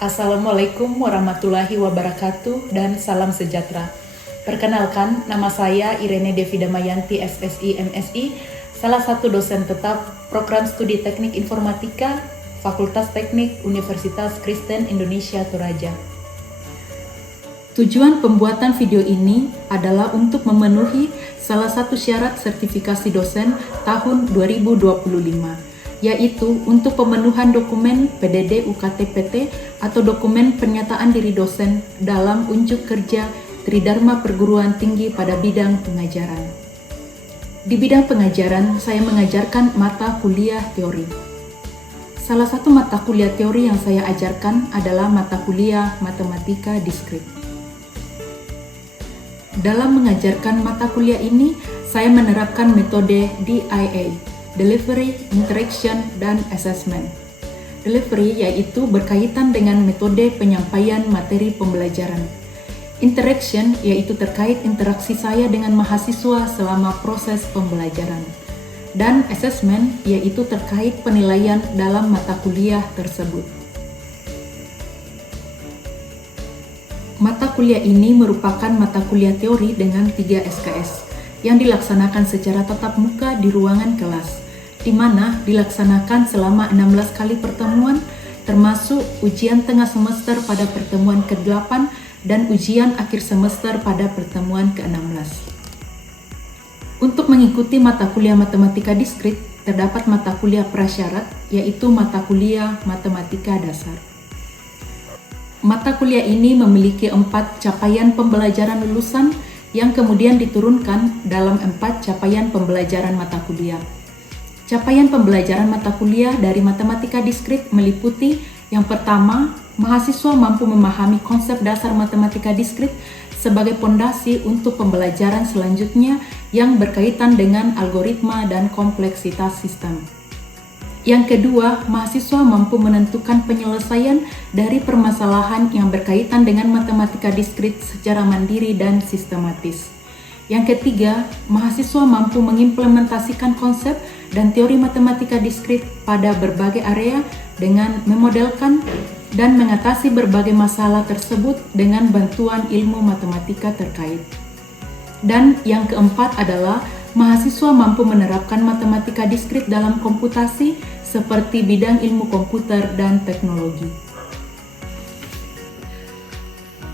Assalamualaikum warahmatullahi wabarakatuh dan salam sejahtera. Perkenalkan, nama saya Irene Devi Damayanti, SSI MSI, salah satu dosen tetap Program Studi Teknik Informatika, Fakultas Teknik Universitas Kristen Indonesia Toraja. Tujuan pembuatan video ini adalah untuk memenuhi salah satu syarat sertifikasi dosen tahun 2025, yaitu untuk pemenuhan dokumen PDD UKT-PT atau dokumen pernyataan diri dosen dalam unjuk kerja Tridharma Perguruan Tinggi pada bidang pengajaran. Di bidang pengajaran, saya mengajarkan mata kuliah teori. Salah satu mata kuliah teori yang saya ajarkan adalah mata kuliah Matematika Diskrit. Dalam mengajarkan mata kuliah ini, saya menerapkan metode DIA, Delivery, Interaction, dan Assessment. Delivery yaitu berkaitan dengan metode penyampaian materi pembelajaran. Interaction yaitu terkait interaksi saya dengan mahasiswa selama proses pembelajaran. Dan Assessment yaitu terkait penilaian dalam mata kuliah tersebut. Mata kuliah ini merupakan mata kuliah teori dengan 3 SKS yang dilaksanakan secara tatap muka di ruangan kelas, di mana dilaksanakan selama 16 kali pertemuan, termasuk ujian tengah semester pada pertemuan ke-8 dan ujian akhir semester pada pertemuan ke-16. Untuk mengikuti mata kuliah Matematika Diskrit, terdapat mata kuliah prasyarat, yaitu mata kuliah Matematika Dasar. Mata kuliah ini memiliki 4 capaian pembelajaran lulusan yang kemudian diturunkan dalam 4 capaian pembelajaran mata kuliah. Capaian pembelajaran mata kuliah dari Matematika Diskrit meliputi yang pertama, mahasiswa mampu memahami konsep dasar Matematika Diskrit sebagai pondasi untuk pembelajaran selanjutnya yang berkaitan dengan algoritma dan kompleksitas sistem. Yang kedua, mahasiswa mampu menentukan penyelesaian dari permasalahan yang berkaitan dengan Matematika Diskrit secara mandiri dan sistematis. Yang ketiga, mahasiswa mampu mengimplementasikan konsep dan teori Matematika Diskrit pada berbagai area dengan memodelkan dan mengatasi berbagai masalah tersebut dengan bantuan ilmu matematika terkait. Dan yang keempat adalah mahasiswa mampu menerapkan Matematika Diskrit dalam komputasi seperti bidang ilmu komputer dan teknologi.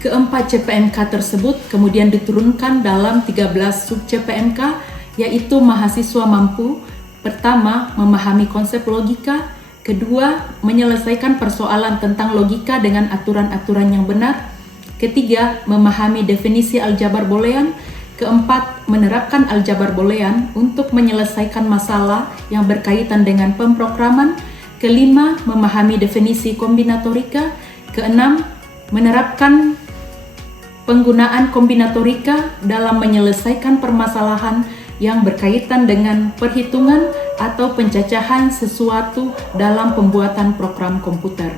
Keempat CPMK tersebut kemudian diturunkan dalam 13 sub CPMK, yaitu mahasiswa mampu pertama, memahami konsep logika, kedua, menyelesaikan persoalan tentang logika dengan aturan-aturan yang benar, ketiga, memahami definisi aljabar boolean, keempat, menerapkan aljabar boolean untuk menyelesaikan masalah yang berkaitan dengan pemrograman, kelima, memahami definisi kombinatorika, keenam, menerapkan penggunaan kombinatorika dalam menyelesaikan permasalahan yang berkaitan dengan perhitungan atau pencacahan sesuatu dalam pembuatan program komputer.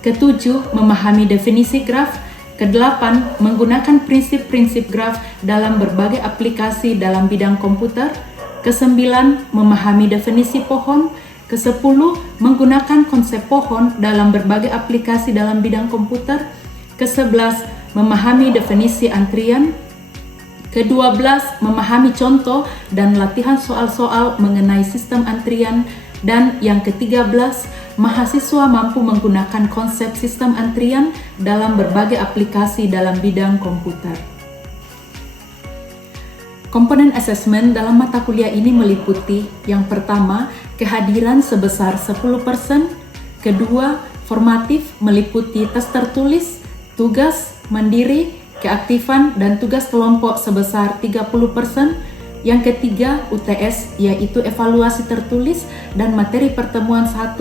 Ketujuh, memahami definisi graf. Kedelapan, menggunakan prinsip-prinsip graf dalam berbagai aplikasi dalam bidang komputer. Kesembilan, memahami definisi pohon. Kesepuluh, menggunakan konsep pohon dalam berbagai aplikasi dalam bidang komputer. Kesebelas, memahami definisi antrian. Ke-12, memahami contoh dan latihan soal-soal mengenai sistem antrian. Dan yang ke-13, mahasiswa mampu menggunakan konsep sistem antrian dalam berbagai aplikasi dalam bidang komputer. Komponen asesmen dalam mata kuliah ini meliputi yang pertama, kehadiran sebesar 10%, kedua, formatif meliputi tes tertulis, tugas, mandiri, keaktifan, dan tugas kelompok sebesar 30%. Yang ketiga, UTS, yaitu evaluasi tertulis dan materi pertemuan 1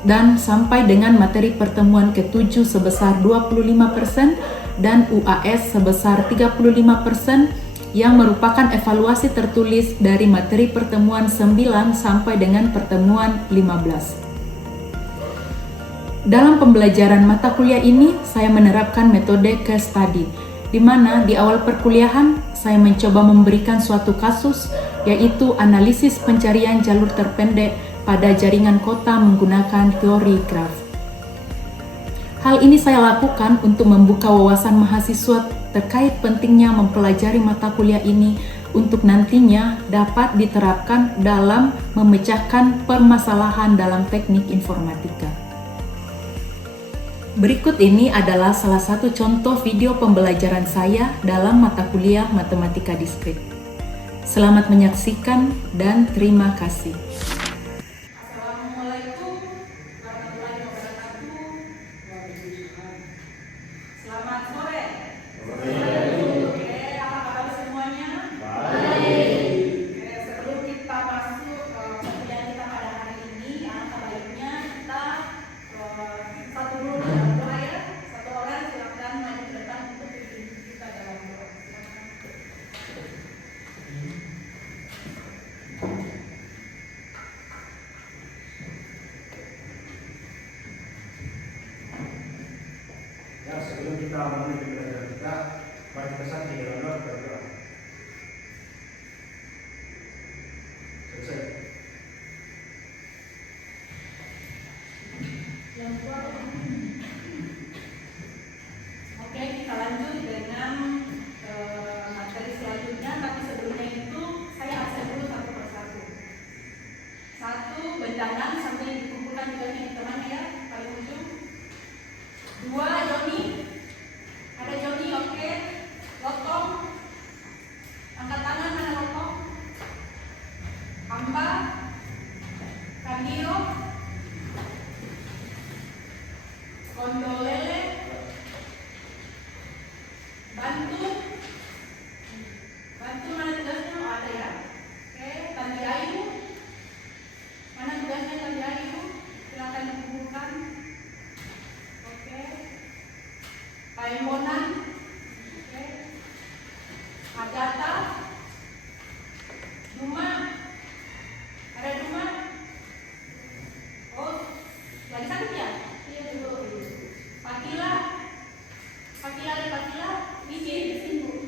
dan sampai dengan materi pertemuan ke-7 sebesar 25% dan UAS sebesar 35% yang merupakan evaluasi tertulis dari materi pertemuan 9 sampai dengan pertemuan 15. Dalam pembelajaran mata kuliah ini, saya menerapkan metode case study, di mana di awal perkuliahan saya mencoba memberikan suatu kasus, yaitu analisis pencarian jalur terpendek pada jaringan kota menggunakan teori graf. Hal ini saya lakukan untuk membuka wawasan mahasiswa terkait pentingnya mempelajari mata kuliah ini untuk nantinya dapat diterapkan dalam memecahkan permasalahan dalam teknik informatika. Berikut ini adalah salah satu contoh video pembelajaran saya dalam mata kuliah Matematika Diskrit. Selamat menyaksikan dan terima kasih. Assalamualaikum warahmatullahi wabarakatuh. Selamat sore. Oke, apa kabar semuanya? Baik. Oke, sebelum kita masuk perkuliahan kita pada hari ini, alangkah baiknya kita satu dulu doa ya. Satu orang silakan maju ke depan untuk dipimpin kita dalam doa. Ya, sebelum kita mulai belajar kita, mari kita saksi dalam berdoa. Selesai. Oke, kita lanjut dengan materi selanjutnya, tapi sebelumnya itu saya absen dulu satu persatu. Satu, bendangan sambil dikumpulkan juga dengan temannya ya, paling ujung. Dua, Joni. Ada Joni, oke. Lotong. Angkat tangan, mana lotong? Hamba. Kandio. Kondolele. Bantu. Bantu mana tugasnya? Oh, ada ya. Oke, Tandi Ayu. Mana tugasnya Tandi Ayu? Silakan dikumpulkan. Oke. Paembonan. Oke. Ajata. Duma. Ada Duma? Oh, lagi sakit ya? Iya, dulu. Pakila. Pakila ada Pakila? Isi.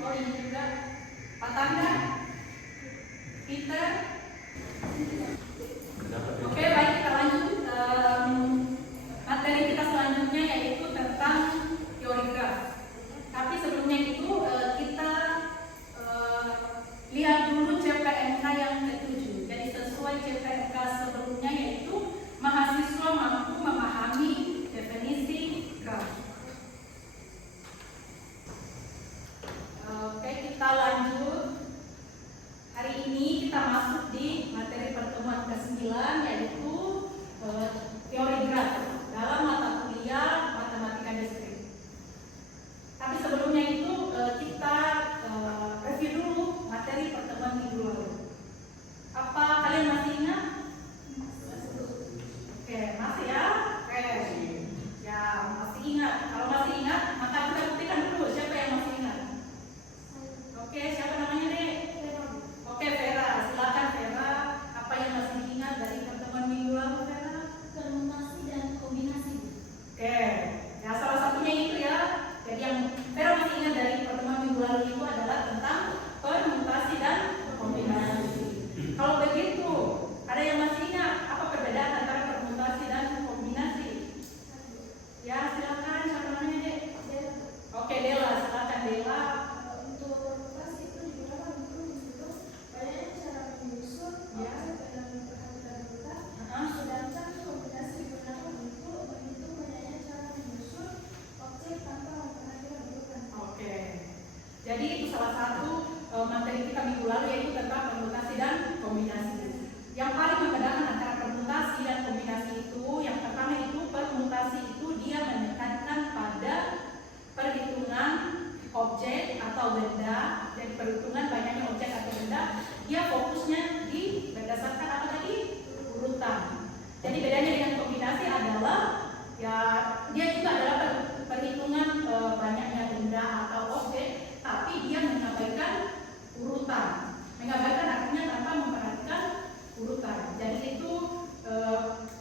Oh, ini juga. Patanda. Peter. Oke, baik, kita lanjut. Materi kita selanjutnya yaitu tentang teori graf. Tapi sebelumnya itu kita lihat dulu CPMK yang ke-7. Jadi sesuai CPMK sebelumnya yaitu mahasiswa mampu memahami definisi graf. Oke, kita lanjut. Hari ini kita masuk di materi pertemuan ke-9 yaitu teori graf dalam mata kuliah Matematika Diskrit. Tapi sebelumnya itu kita review dulu materi pertemuan minggu lalu. Apa kalian masih ingat? Oke, masih ya? Oke. Ya, masih ingat. Kalau masih ingat, maka kita buktikan dulu siapa yang masih ingat. Oke, siapa namanya deh? Oke, Vera. Silakan Vera. Apa yang masih ingat dari pertemuan minggu lalu, Vera? Permutasi dan kombinasi. Oke, ya salah satunya itu ya. Jadi yang Vera masih ingat dari pertemuan minggu lalu itu adalah tentang permutasi dan kombinasi. Kalau begitu, ada yang masih ingat apa perbedaan antara permutasi dan kombinasi? Ya, silakan. Siapa namanya, Dek? Oke, Dela. Silakan, Dela. Untuk permutasi itu digunakan untuk menghitung banyaknya cara menyusun objek dalam perhatian buta. Sedangkan kombinasi digunakan untuk menghitung banyaknya cara menyusun objek tanpa memperhatikan urutan. Oke. Jadi itu salah satu materi kita minggu lalu yaitu tentang permutasi dan kombinasi. Yang paling membedakan antara permutasi dan kombinasi itu, yang pertama itu permutasi itu dia menekankan pada perhitungan objek atau benda. Jadi perhitungan banyaknya objek atau benda, dia fokusnya di berdasarkan apa tadi? Urutan. Jadi bedanya dengan kombinasi adalah ya dia juga adalah perhitungan banyaknya benda atau objek, tapi dia mengabaikan urutan. Mengabaikan artinya tanpa memperhatikan urutan. Jadi itu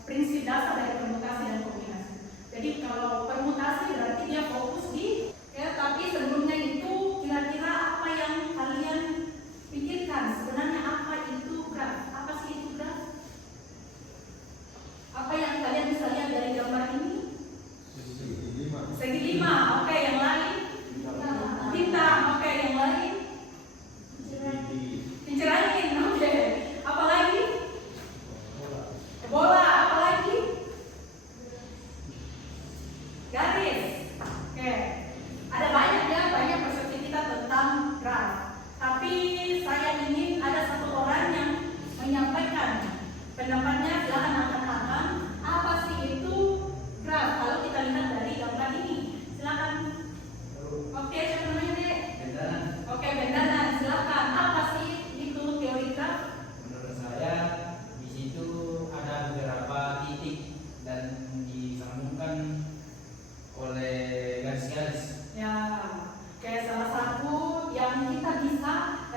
prinsip dasar dari permutasi dan kombinasi. Jadi kalau permutasi berarti dia fokus di ya, tapi sebelumnya itu kira-kira apa yang kalian pikirkan sebenarnya apa itu graf? Apa sih itu graf? Apa yang kalian bisa lihat dari gambar ini?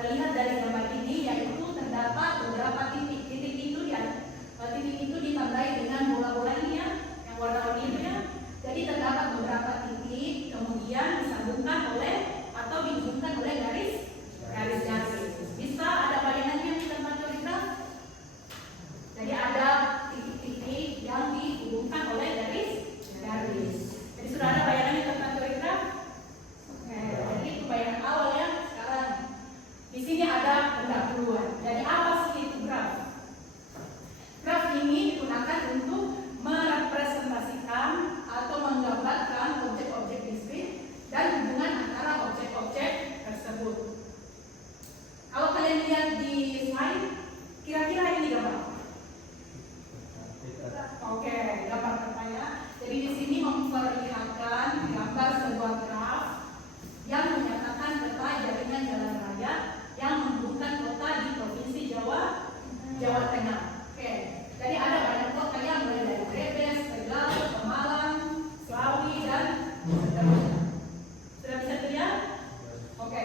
terlihat dari gambar ini, yaitu terdapat beberapa titik. Titik itu ditandai dengan bola-bola ini ya, yang warna-warni itu ya. Jadi terdapat beberapa titik, kemudian disambungkan oleh atau dihubungkan oleh garis-garis. Bisa ada bayangannya di tempat teori graf? Jadi ada titik-titik yang dihubungkan oleh garis-garis. Jadi sudah ada bayangannya tentang teori graf? Jadi itu bayangan awal ya. Sekarang di sini ada pendahuluan. Jadi apa sih itu graf? Graf ini digunakan untuk merepresentasikan atau menggambarkan objek-objek diskrit dan hubungan antara objek-objek tersebut. Kalau kalian lihat di slide, kira-kira ini gambar. Oke, gambar peta ya. Jadi di sini memperlihatkan gambar sebuah graf yang menyatakan peta jaringan jalan raya yang menghubungkan kota di provinsi Jawa Tengah. Oke, jadi ada banyak kota yang mulai dari Brebes, Tegal, Pemalang, Slawi dan seterusnya. Sudah bisa dilihat? Oke.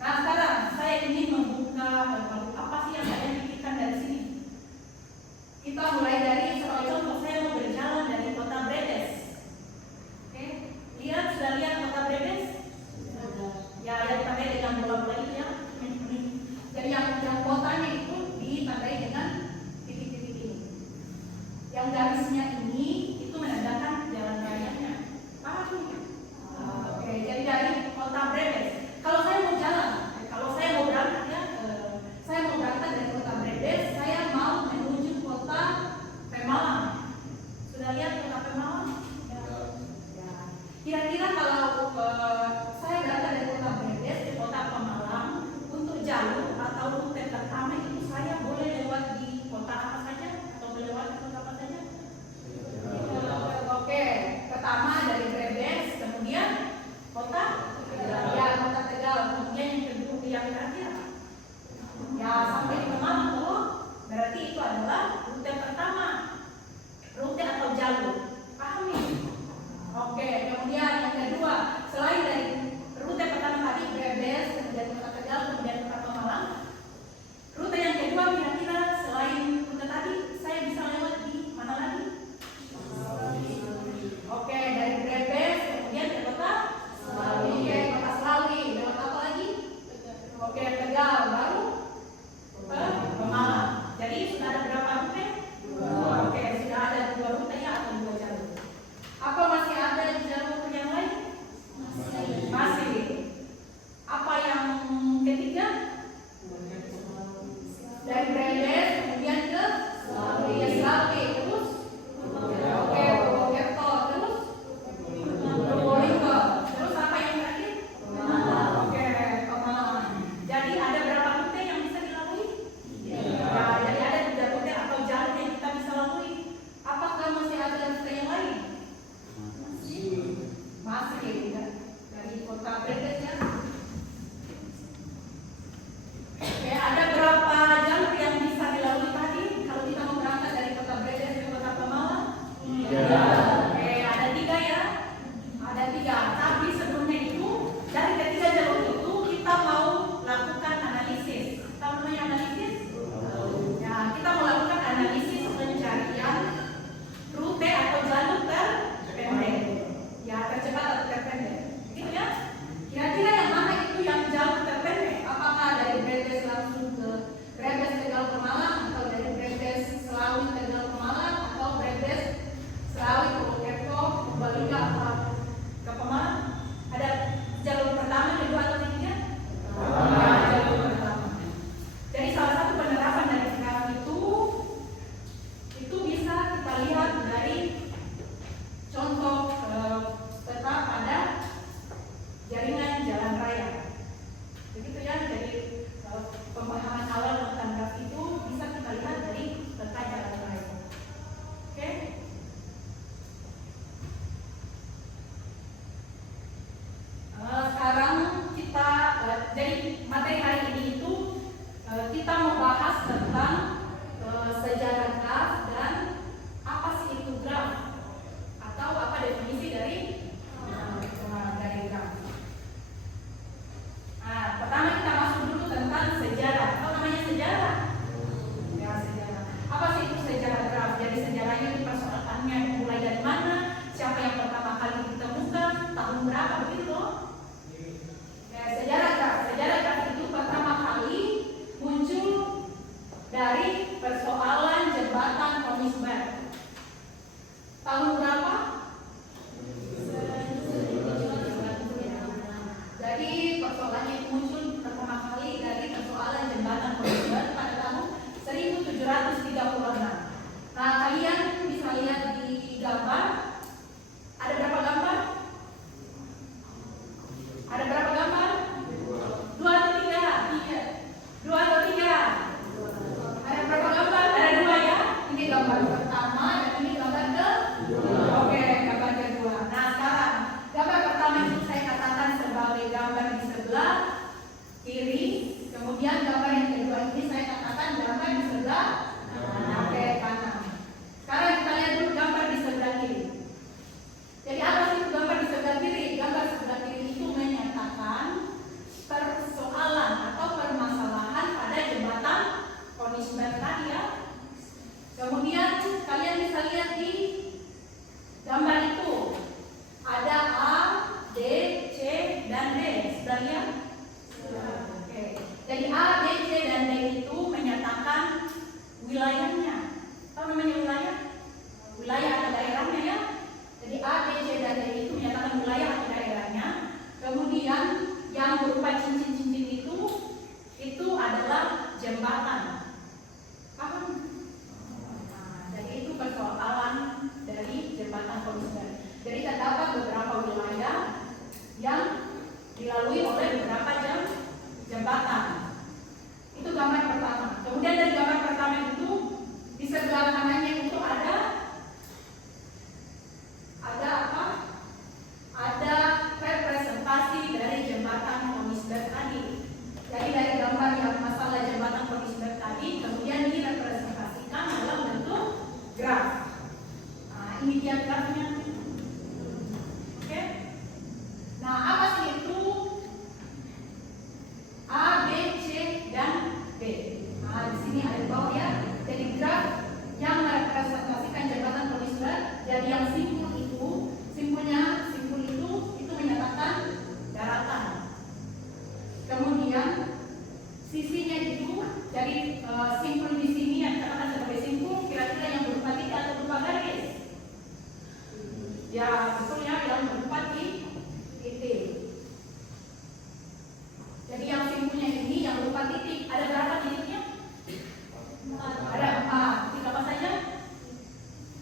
Nah sekarang saya ingin membuka apa sih yang kalian pikirkan dari sini. Kita mulai dari sebagai contoh, saya mau berjalan dari kota Brebes. Oke, sudah lihat kota Brebes? Ya, yang ditandai dengan bola-bola itu ya. Jadi yang kotanya itu ditandai dengan titik-titik ini. Yang garisnya ini itu menandakan jalan rayanya. Paham nih? Oke, jadi dari kota Brebes. Kalau saya mau jalan, kalau saya mau berangkat ya, saya mau berangkat dari kota Brebes, saya mau menuju kota Pemalang. Sudah lihat kota Pemalang? Ya. Kira-kira kalau saya berangkat dari kota Brebes ke kota Pemalang, untuk jalur atau rute pertama itu saya boleh lewat di kota apa saja atau melewati kota apa saja? Oke, pertama dari Brebes, kemudian kota Tegal, kemudian yang kedua yang terakhir ya sampai di Pemalang tuh, berarti itu adalah rute pertama, rute atau jalur. Paham nih? Oke, kemudian yang kedua, selain dari rute pertama tadi Brebes, kemudian kota Tegal, kemudian kota Pemalang, rute yang kedua kira-kira selain rute tadi saya bisa lewat di mana lagi? Oke, dari Brebes kemudian ke kota Slawi, kota Slawi, lewat apa lagi? Oke, Tegal, baru ke Pemalang. Jadi sudah ada berapa rute? Oke, sudah ada 2 rute ya atau 2 jalur. Apa masih ada di jalur yang lain? Masih. Apa yang ketiga? Dari Brebes kemudian ke Slawi, terus oke, Purwokerto, terus Probolinggo, terus apa yang terakhir? Oke, Pemalang. Jadi ada berapa rute yang bisa dilalui? Ya, jadi ada 3 rute atau jalur yang kita bisa lalui. Apakah masih ada rute yang lain? Masih ya. Dari kota Brebes ya. Oke, ada berapa jalur yang bisa dilalui tadi kalau kita mau berangkat dari kota Brebes ke kota Pemalang? Oke, ada 3 ya. Ada 3. Tapi sebelumnya itu dari ketiga jalur itu kita mau lakukan analisis. Tahu namanya analisis? Ya, kita mau lakukan analisis pencarian rute atau jalur terpendek. Ya, tercepat atau terpendek. Gitu ya. Kira-kira yang mana itu yang jalur terpendek? Apakah dari Brebes langsung ke Brebes Tegal Pemalang, atau dari Brebes Slawi Tegal Pemalang, atau Brebes Slawi Purwokerto Purbalingga atau ke Pemalang? Ada jalur pertama, kedua atau ketiga? Jalur pertama. Jadi salah satu penerapan dari graf itu bisa kita lihat dari contoh peta pada jaringan jalan raya. Begitu ya, jadi pemahaman awal tentang graf itu bisa kita lihat dari peta jalan raya. Oke? Sekarang kita jadi materi hari ini itu kita membahas tentang sejarah graf dan apa sih itu graf atau apa definisi dari graf. Pertama kita masuk dulu tentang Jadi simpul di sini yang dikatakan sebagai simpul kira-kira yang berupa titik atau berupa garis? Ya, betul ya, yang berupa titik. Jadi yang simpulnya ini yang berupa titik, ada berapa titiknya? Ada 4. Titik apa saja?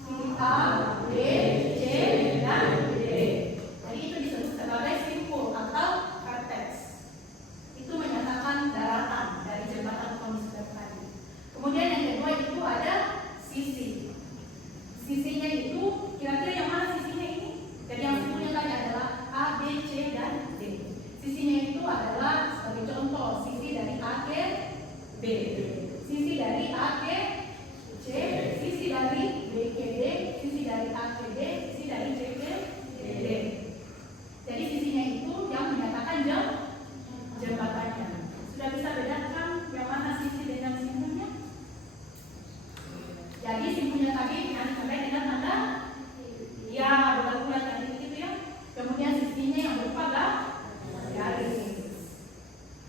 Titik A, B, C, dan D. Jadi itu disebut sebagai simpul atau vertex. Itu menyatakan daratan dari jembatan konsisten tadi. Kemudian yang kedua itu ada sisi. Sisinya itu kira-kira yang mana sisinya ini? Jadi yang simpulnya tadi adalah A, B, C, dan D. Sisinya itu adalah sebagai contoh sisi dari A ke B, sisi dari A ke C, sisi dari B ke D, sisi dari A ke D, sisi dari C ke D. Jadi sisinya itu yang menyatakan jembatannya. Sudah bisa bedakan yang mana sisi dengan simpulnya? Jadi simpulnya tadi yang sampai dengan tanda ya bulat-bulat tadi gitu ya. Kemudian sisinya yang berupa garis.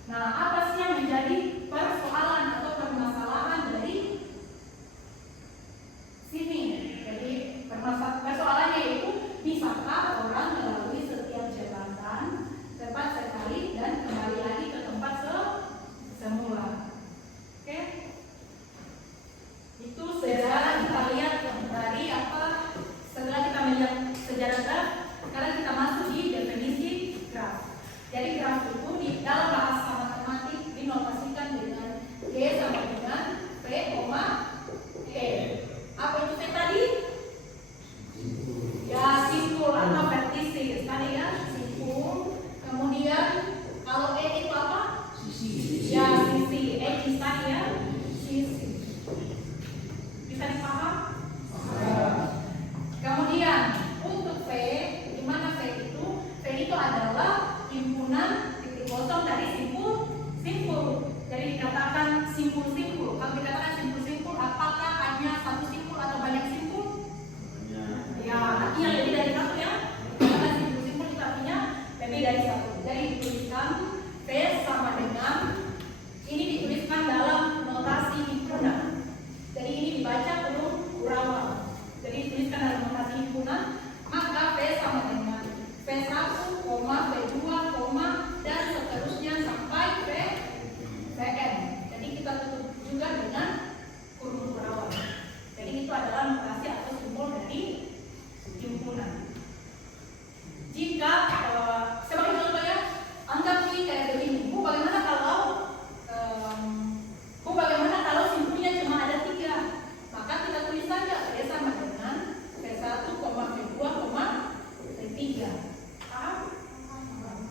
Nah, apa sih yang menjadi persoalan atau permasalahan dari sini? Jadi persoalannya itu bisakah orang melalui setiap jembatan cepat sekali dan kembali lagi ke tempat semula? Oke? Itu sejarah kita lihat dari apa? Setelah kita melihat sejarah graf, sekarang kita masuk di definisi graf. Jadi graf itu di dalam bahasa matematik dinotasikan dengan G sama dengan P, E. Apa itu P tadi? Ya, simpul atau vertisis tadi ya, simpul. Kemudian kalau E itu apa? Ya, sisi. E bisa ya, sisi. Bisa dipaham? Kemudian untuk V, di mana V itu? V itu adalah himpunan titik kosong dari simpul. Jadi dikatakan simpul-simpul. Kalau dikatakan simpul-simpul, apakah hanya satu simpul atau banyak simpul? Ya, artinya lebih dari satu ya. Karena simpul-simpul itu artinya lebih dari satu. Jadi dituliskan V sama dengan ini dituliskan dalam notasi himpunan. Jadi ini dibaca huruf Kurawa. Jadi dituliskan dalam notasi himpunan, maka V sama dengan V1, V2, dan seterusnya sampai Vn. Jadi kita tutup juga dengan huruf Kurawa. Jadi itu adalah notasi atau simbol dari himpunan. Jika sebagai contoh ya, anggap ini kayak begini. Bagaimana kalau simpulnya cuma ada 3? Maka kita tulis saja V sama dengan V1, V2, V3. Paham?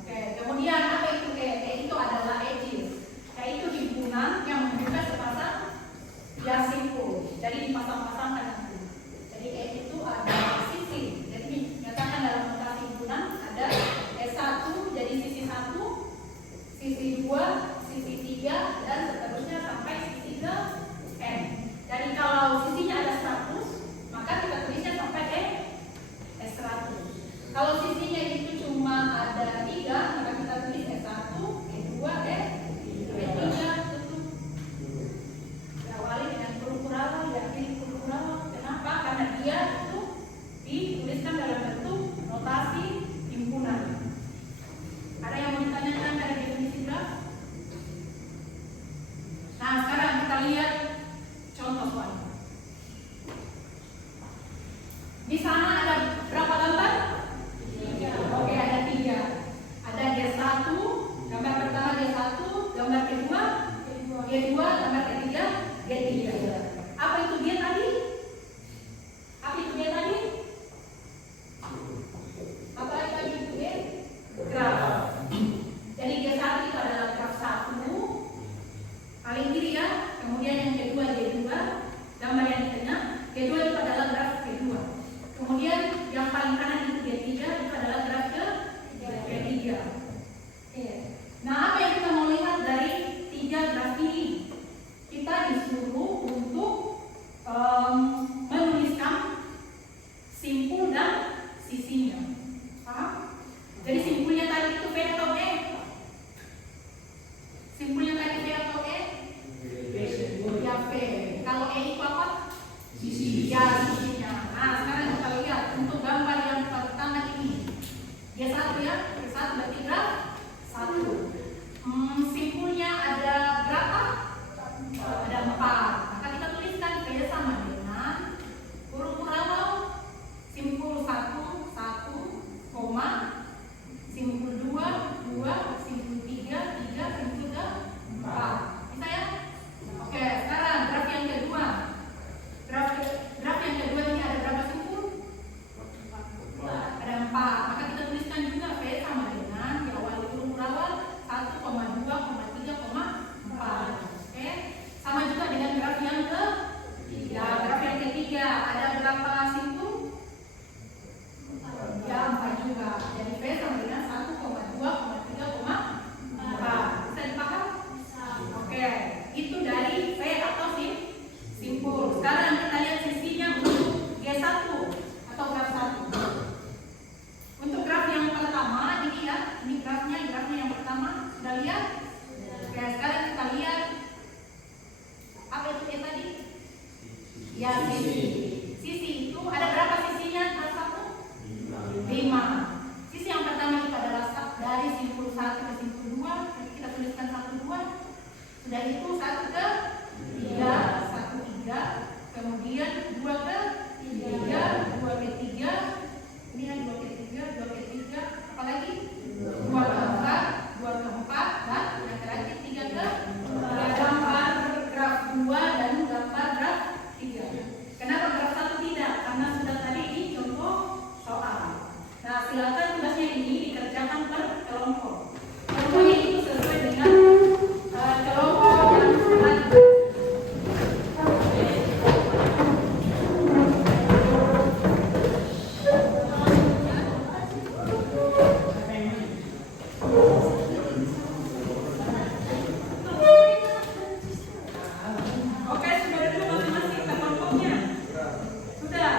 Oke, kemudian apa itu E? E itu adalah edges. E itu himpunan yang membuka sepasang ya simpul. Jadi dipasang-pasangkan nanti. Jadi E itu ada sisi. Jadi dinyatakan dalam notasi himpunan ada E1 jadi sisi 1, sisi 2, sisi 3, dan seterusnya sampai sisi ke N. Jadi kalau sisinya ada 100, maka kita tulisnya sampai E100. Kalau sisinya itu cuma ada 3, maka kita tulis E1, E2, E3, tutup. Diawali dengan huruf Kurawa, diakhiri huruf Kurawa. Kenapa? Karena dia itu dituliskan dalam bentuk notasi himpunan. Ada yang mau ditanyakan dari definisi graf? Nah, sekarang kita lihat contoh soal. Di sana ada berapa gambar? Oke, ada 3. Ada G1, gambar pertama G1, gambar kedua G2, gambar ketiga G3. Apa itu G tadi? Apa itu G tadi? Apa tadi itu G? Graf. Jadi G1 itu adalah graf 1 paling kiri ya. Kemudian yang kedua G2, gambar yang di tengah. G2 itu adalah graf kedua. Kemudian yang paling kanan itu G3 itu adalah graf G3. Nah, apa yang kita mau lihat dari 3 graf ini? Kita disuruh untuk menuliskan simpul dan sisinya. Paham? Jadi simpulnya tadi itu V atau E? Simpulnya tadi V atau E? V. Sudah itu 1 ke 3, 1 3, kemudian 2 ke 3, 2 ke 3, ini kan 2 ke 3, 2 ke 3, apalagi 2 ke 4, 2 ke 4, dan yang terakhir 3 ke gambar graf 2 dan gambar graf 3. Kenapa graf 1 tidak? Karena sudah tadi di contoh soal. Nah, silakan tugasnya ini dikerjakan per kelompok. Contohnya itu sesuai dengan kelompok yang tadi. Oke, sudah dulu masing-masing ke kelompoknya. Sudah.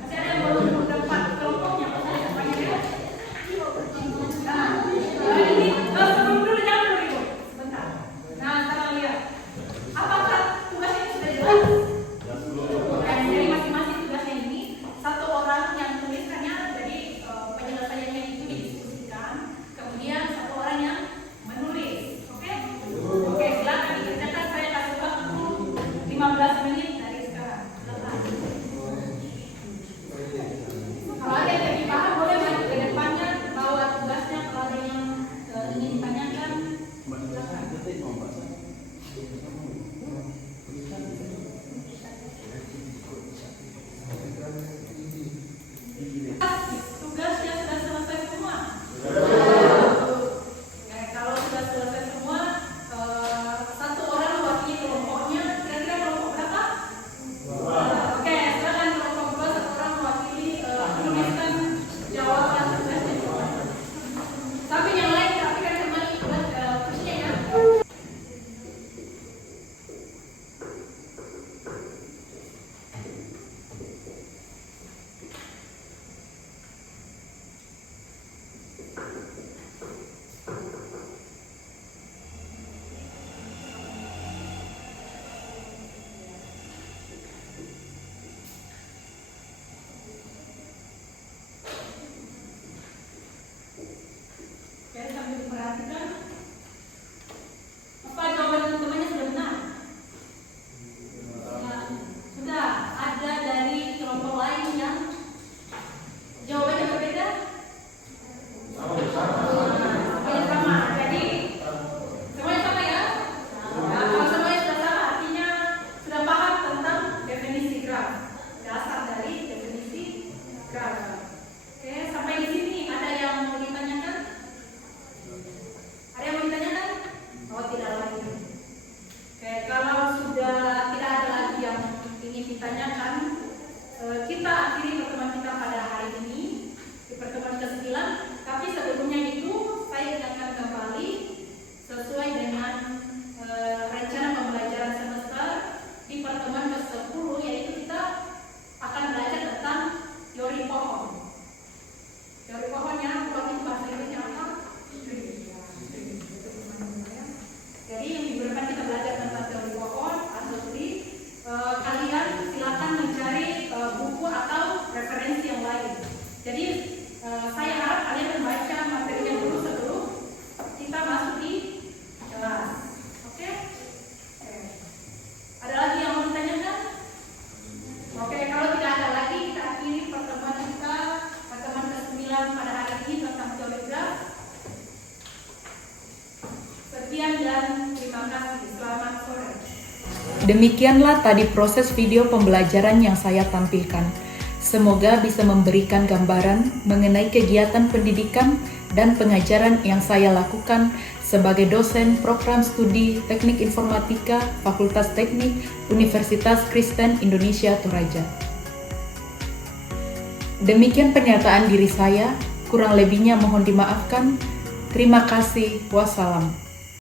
Masih ada yang belum dapat kelompoknya, masih ada banyak ya? Nah, ini sebelum dulu jangan dulu Ibu. Sebentar. Nah, sekarang lihat. Apakah tugasnya sudah jelas? Jadi masing-masing tugasnya ini 1 orang yang tulisannya, jadi penyelesaiannya itu didiskusikan. Kemudian 1 orang yang menulis. Oke? Oke, silakan dikerjakan. Saya kasih waktu 15 menit dari sekarang. Silakan. Kalau ada yang lebih paham boleh maju ke depannya bawa tugasnya. Kalau ada yang ingin ditanyakan, silakan. Tugasnya sudah selesai semua. Kalau sudah selesai semua, 1 orang mewakili kelompoknya. Kira-kira kelompok berapa? Oke, silakan kelompok 2, 1 orang mewakili menuliskan jawaban tugasnya. Tapi yang lain perhatikan kembali kursinya ya. Oke, sambil diperhatikan. Apa jawaban teman-temannya sudah benar? Sudah. Ada dari kelompok lain yang jawabannya berbeda? Semuanya sama. Jadi semuanya sama ya? Nah, kalau semuanya sudah sama, artinya sudah paham tentang definisi graf. Dasar dari definisi graf. Oke, sampai di sini ada yang mau ditanyakan? Ada yang mau ditanyakan? Oh, tidak lagi. Oke, kalau sudah tidak ada lagi yang ingin ditanyakan, kita akhiri pertemuan kita pada hari ini di pertemuan ke-9. Tapi sebelumnya itu saya ingatkan kembali sesuai dengan rencana pembelajaran semester di pertemuan ke-10, yaitu kita akan belajar tentang teori pohon. Teori pohonnya, pohon itu bahasa Inggrisnya apa? Jadi yang minggu depan kita belajar tentang teori pohon atau tree. Kalian silakan mencari buku atau referensi yang lain. Jadi saya harap kalian membaca materinya dulu sebelum kita masuk di kelas. Oke? Ada lagi yang mau ditanyakan? Oke, kalau tidak ada lagi, kita akhiri pertemuan kita, pertemuan ke-9 pada hari ini tentang teori graf. Sekian dan terima kasih. Selamat sore. Demikianlah tadi proses video pembelajaran yang saya tampilkan. Semoga bisa memberikan gambaran mengenai kegiatan pendidikan dan pengajaran yang saya lakukan sebagai dosen program studi Teknik Informatika Fakultas Teknik Universitas Kristen Indonesia Toraja. Demikian pernyataan diri saya, kurang lebihnya mohon dimaafkan. Terima kasih. Wassalam.